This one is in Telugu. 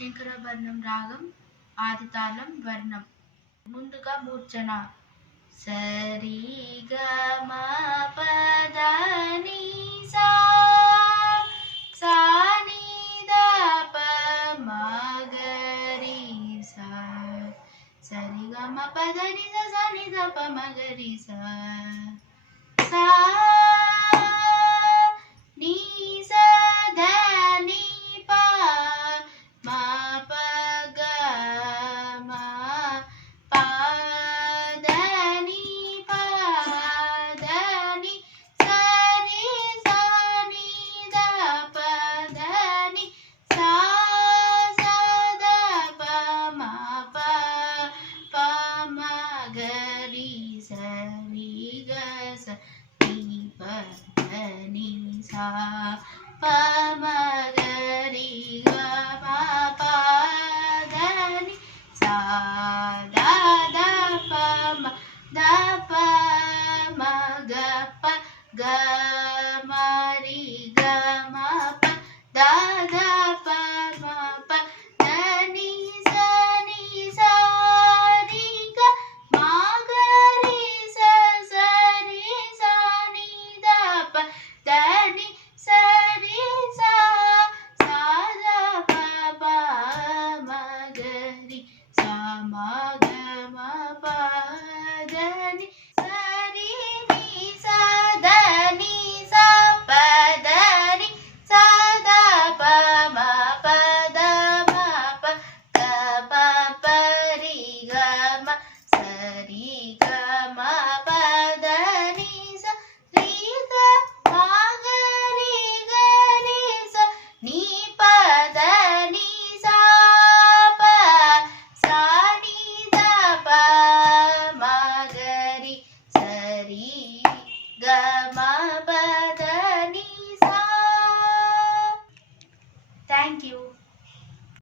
శంకరాభరణం రాగం ఆది తాళం వర్ణం. ముందుగా మూర్ఛన సరి గ మ ప ద ని సా సా ని ద ప మ గ రి సా సరి గ మ ప ద ని సా సా ని ద ప మ గ రి సా సా ని సా ద ని ప మ ప గ మ ప ద ని ప ద ని సా ని సా ని ద ప ద ని సా సా ద ప మ ప ప మ గ రి స రి గ స ని ప ద ని సా ప మ గ రి గ మ ప ద ని సా ద ద ప మ ద ప మ గ ప గ మ రి గ మ ప ద ద ప మ ప ద ని సా ని సా రి గ మ గ రి స స రి సా ని ద ప ద ని స రి సా సా ద ప ప మ గ రి సా మ గ మ ప ద ని స రి ని సా ద ని సా ప ద ని సా ద ప మ ప ద మ ప గ ప ప రి గ మ స రి గ మ ప ద ని స రి గ మ గ రి గ రి స ని ప ద ని సా ప సా ని ద ప మ గ రి స రి గ మ ప ద ని సా. Thank you.